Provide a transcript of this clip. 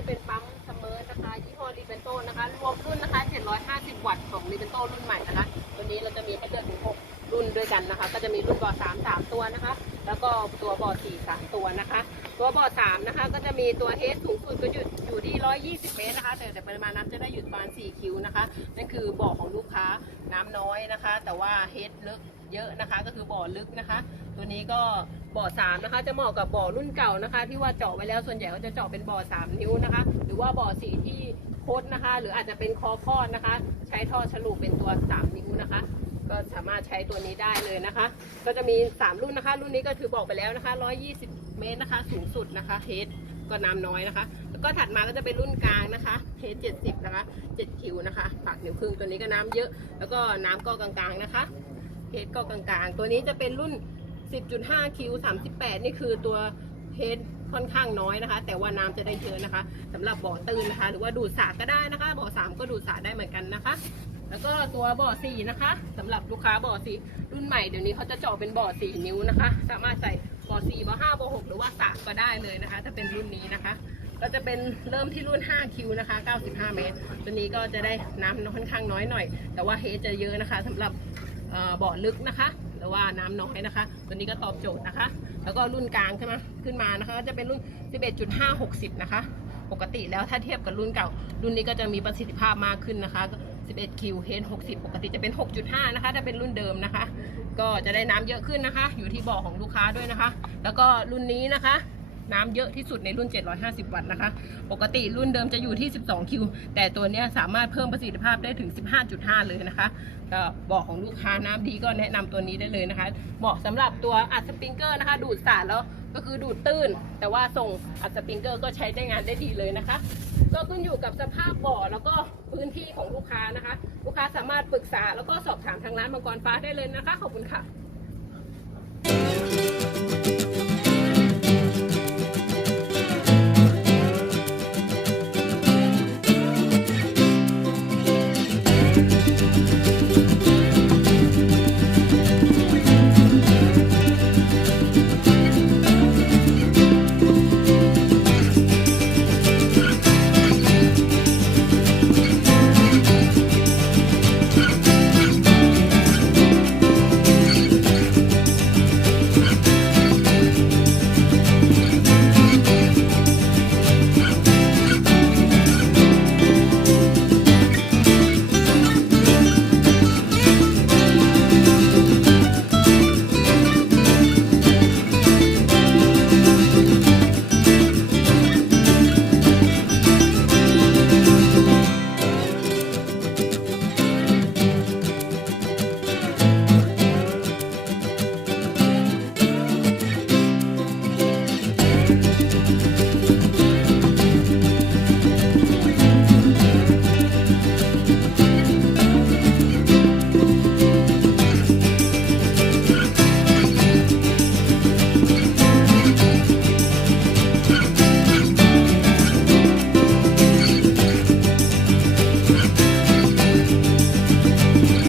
นี้เป็นปั๊มซัมเมอร์นะคะยี่ห้อรีเบนโตนะคะรวมรุ่นนะคะ 750 วัตต์ของรีเบนโตรุ่นใหม่นะคะ ตัวนี้เราจะมีให้เลือกถึง6รุ่นด้วยกันนะคะ ก็จะมีรุ่นบอร์ด3 3 ตัวนะคะ แล้วก็ตัวบอร์ด4 3 ตัวนะคะ ตัวบอร์ด3นะคะ ก็จะมีตัวเฮดสูงสุดก็หยุดอยู่ที่ 120 เมตรนะคะ แต่แต่ปริมาณน้ำจะได้หยุดประมาณ4คิวนะคะนั่นคือบ่อของลูกค้า น้ำน้อยนะคะ แต่ว่าเฮดลึกเยอะนะคะ ก็คือบ่อลึกนะคะ ตัวนี้ก็บ่อสามนะคะ จะเหมาะกับบ่อรุ่นเก่านะคะ ที่ว่าเจาะไว้แล้วส่วนใหญ่ก็จะเจาะเป็นบ่อสามนิ้วนะคะ หรือว่าบ่อสี่ที่โคดนะคะ หรืออาจจะเป็นคอคอดนะคะ ใช้ท่อฉลุเป็นตัวสามนิ้วนะคะก็สามารถใช้ตัวนี้ได้เลยนะคะ ก็จะมี 3 รุ่นนะคะ รุ่นนี้ก็ถือบอกไปแล้วนะคะ 120 เมตรนะคะ สูงสุดนะคะเฮดก็น้ำน้อยนะคะ แล้วก็ถัดมาก็จะเป็นรุ่นกลางนะคะเฮด70นะคะ 7คิวนะคะปากหนิ้วครึ่งตัวนี้ก็น้ำเยอะ แล้วก็น้ำก็กลางๆนะคะเฮดก็กลางๆ ตัวนี้จะเป็นรุ่น 10.5 คิว 38 นี่คือตัวเฮดค่อนข้างน้อยนะคะ แต่ว่าน้ำจะได้เยอะนะคะสำหรับบ่อตื้นนะคะ หรือว่าดูดสรก็ได้นะคะ บ่อ3ก็ดูดสรได้เหมือนกันนะคะ แล้วก็ตัวบ่อ4นะคะสำหรับลูกค้าบ่อ4รุ่นใหม่เดี๋ยวนี้เขาจะเจาะเป็นบ่อ4นิ้วนะคะ สามารถใส่บ่อ4บ่อ5บ่อ6หรือว่าสระก็ได้เลยนะคะ ถ้าเป็นรุ่นนี้นะคะ ก็จะเป็นเริ่มที่รุ่น 5 คิวนะคะ 95 เมตร ตัวนี้ก็จะได้น้ำค่อนข้างน้อยหน่อย แต่ว่าเฮจะเยอะนะคะสำหรับเบ่อลึกนะคะหรือว่าน้ำน้อยนะคะ ตัวนี้ก็ตอบโจทย์นะคะ แล้วก็รุ่นกลางใช่ไหมขึ้นมานะคะ ก็จะเป็นรุ่น 11.5 60 นะคะ ปกติแล้วถ้าเทียบกับรุ่นเก่า รุ่นนี้ก็จะมีประสิทธิภาพมากขึ้นนะคะ 11 คิวเฮด60 ปกติจะเป็น 6.5 นะคะ ถ้าเป็นรุ่นเดิมนะคะ ก็จะได้น้ำเยอะขึ้นนะคะ อยู่ที่บ่อของลูกค้าด้วยนะคะ แล้วก็รุ่นนี้นะคะ น้ำเยอะที่สุดในรุ่น 750 วัตต์นะคะ ปกติรุ่นเดิมจะอยู่ที่ 12 คิว แต่ตัวนี้สามารถเพิ่มประสิทธิภาพได้ถึง 15.5 เลยนะคะก็บอกของลูกค้าน้ำดีก็แนะนำตัวนี้ได้เลยนะคะ เหมาะสำหรับตัวอัดสปริงเกอร์นะคะ ดูดสารแล้วก็คือดูดตื้น แต่ว่าส่งอัดสปริงเกอร์ก็ใช้ได้งานได้ดีเลยนะคะ ก็ขึ้นอยู่กับสภาพบ่อแล้วก็พื้นที่ของลูกค้านะคะ ลูกค้าสามารถปรึกษาแล้วก็สอบถามทางร้านมังกรฟ้าได้เลยนะคะ ขอบคุณค่ะ